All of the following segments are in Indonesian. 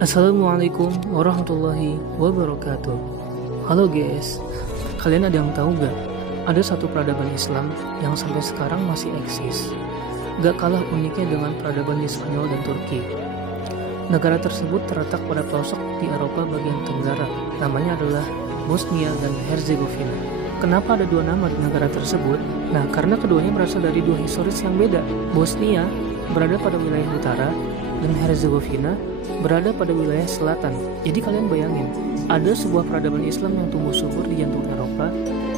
Assalamualaikum warahmatullahi wabarakatuh. Halo guys, kalian ada yang tahu gak? Ada satu peradaban Islam yang sampai sekarang masih eksis. Gak kalah uniknya dengan peradaban di Spanyol dan Turki. Negara tersebut terletak pada pelosok di Eropa bagian tenggara. Namanya adalah Bosnia dan Herzegovina. Kenapa ada dua nama di negara tersebut? Nah, karena keduanya berasal dari dua historis yang beda. Bosnia berada pada wilayah utara dan Herzegovina berada pada wilayah selatan. Jadi kalian bayangin, ada sebuah peradaban Islam yang tumbuh subur di jantung Eropa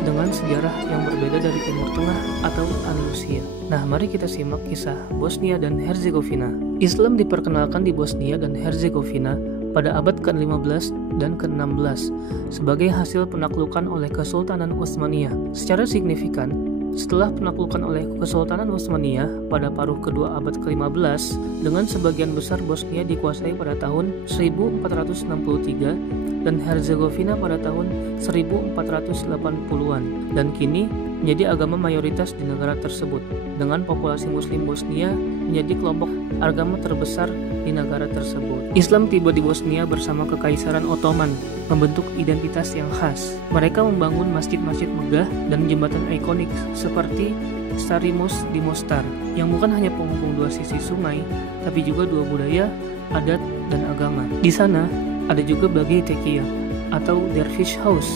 dengan sejarah yang berbeda dari Timur Tengah atau Andalusia. Nah, mari kita simak kisah Bosnia dan Herzegovina. Islam diperkenalkan di Bosnia dan Herzegovina pada abad ke-15 dan ke-16 sebagai hasil penaklukan oleh Kesultanan Utsmaniyah. Secara signifikan, setelah penaklukan oleh Kesultanan Utsmaniyah pada paruh kedua abad ke-15, dengan sebagian besar Bosnia dikuasai pada tahun 1463 dan Herzegovina pada tahun 1480-an, dan kini menjadi agama mayoritas di negara tersebut, dengan populasi Muslim Bosnia menjadi kelompok agama terbesar di negara tersebut. Islam tiba di Bosnia bersama Kekaisaran Ottoman, membentuk identitas yang khas. Mereka membangun masjid-masjid megah dan jembatan ikonik seperti Stari Mos di Mostar, yang bukan hanya penghubung dua sisi sungai, tapi juga dua budaya, adat, dan agama. Di sana ada juga Blagej Tekia atau Dervish House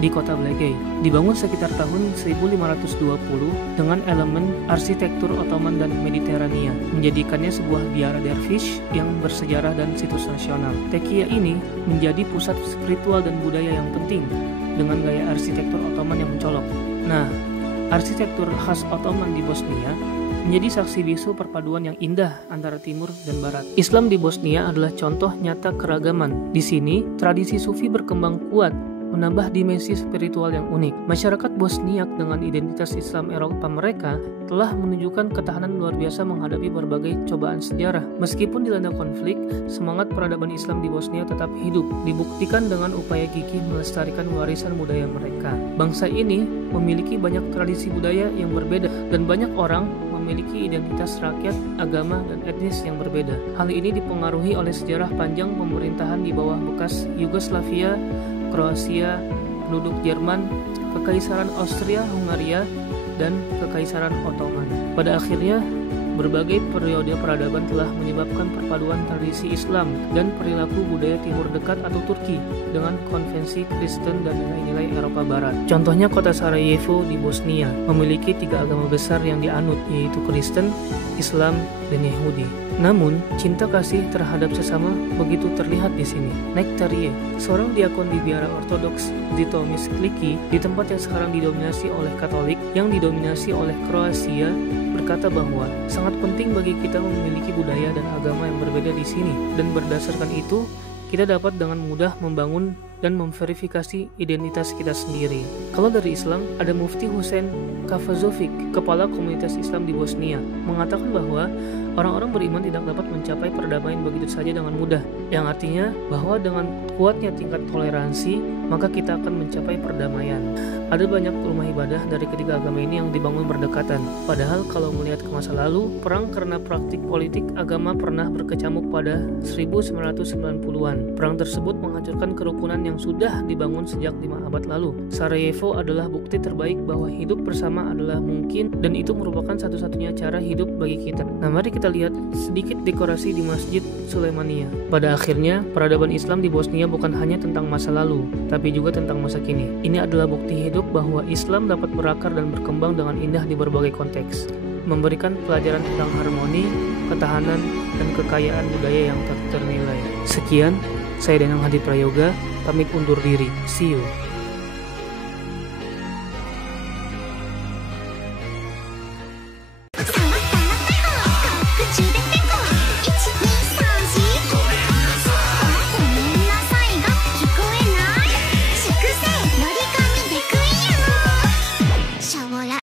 di kota Blagej, dibangun sekitar tahun 1520 dengan elemen arsitektur Ottoman dan Mediterania, menjadikannya sebuah biara dervish yang bersejarah dan situs nasional. Tekia ini menjadi pusat spiritual dan budaya yang penting dengan gaya arsitektur Ottoman yang mencolok. Nah, arsitektur khas Ottoman di Bosnia menjadi saksi bisu perpaduan yang indah antara timur dan barat. Islam di Bosnia adalah contoh nyata keragaman. Di sini, tradisi sufi berkembang kuat, menambah dimensi spiritual yang unik. Masyarakat Bosniak dengan identitas Islam Eropa mereka telah menunjukkan ketahanan luar biasa menghadapi berbagai cobaan sejarah. Meskipun dilanda konflik, semangat peradaban Islam di Bosnia tetap hidup, dibuktikan dengan upaya gigih melestarikan warisan budaya mereka. Bangsa ini memiliki banyak tradisi budaya yang berbeda, dan banyak orang memiliki identitas rakyat, agama, dan etnis yang berbeda. Hal ini dipengaruhi oleh sejarah panjang pemerintahan di bawah bekas Yugoslavia, Kroasia, penduduk Jerman, Kekaisaran Austria-Hungaria, dan Kekaisaran Ottoman. Pada akhirnya, berbagai periode peradaban telah menyebabkan perpaduan tradisi Islam dan perilaku budaya Timur Dekat atau Turki dengan konvensi Kristen dan nilai-nilai Eropa Barat. Contohnya kota Sarajevo di Bosnia memiliki tiga agama besar yang dianut, yaitu Kristen, Islam, dan Yahudi. Namun, cinta kasih terhadap sesama begitu terlihat di sini. Nektarie, seorang diakon di biara Ortodoks Zitomis Kliki di tempat yang sekarang didominasi oleh Katolik yang didominasi oleh Kroasia, berkata bahwa sangat penting bagi kita memiliki budaya dan agama yang berbeda di sini, dan berdasarkan itu kita dapat dengan mudah membangun dan memverifikasi identitas kita sendiri. Kalau dari Islam, ada Mufti Husein Kafazovic, kepala komunitas Islam di Bosnia, mengatakan bahwa orang-orang beriman tidak dapat mencapai perdamaian begitu saja dengan mudah, yang artinya bahwa dengan kuatnya tingkat toleransi, maka kita akan mencapai perdamaian. Ada banyak rumah ibadah dari ketiga agama ini yang dibangun berdekatan. Padahal kalau melihat ke masa lalu, perang karena praktik politik agama pernah berkecamuk pada 1990-an. Perang tersebut menghancurkan kerukunan yang sudah dibangun sejak 5 abad lalu. Sarajevo adalah bukti terbaik bahwa hidup bersama adalah mungkin, dan itu merupakan satu-satunya cara hidup bagi kita. Nah, mari kita lihat sedikit dekorasi di Masjid Sulaimania. Pada akhirnya, peradaban Islam di Bosnia bukan hanya tentang masa lalu, tapi juga tentang masa kini. Ini adalah bukti hidup bahwa Islam dapat berakar dan berkembang dengan indah di berbagai konteks, memberikan pelajaran tentang harmoni, ketahanan, dan kekayaan budaya yang tak ternilai. Sekian, saya Danang Hadi Prayoga, pamit undur diri. See you.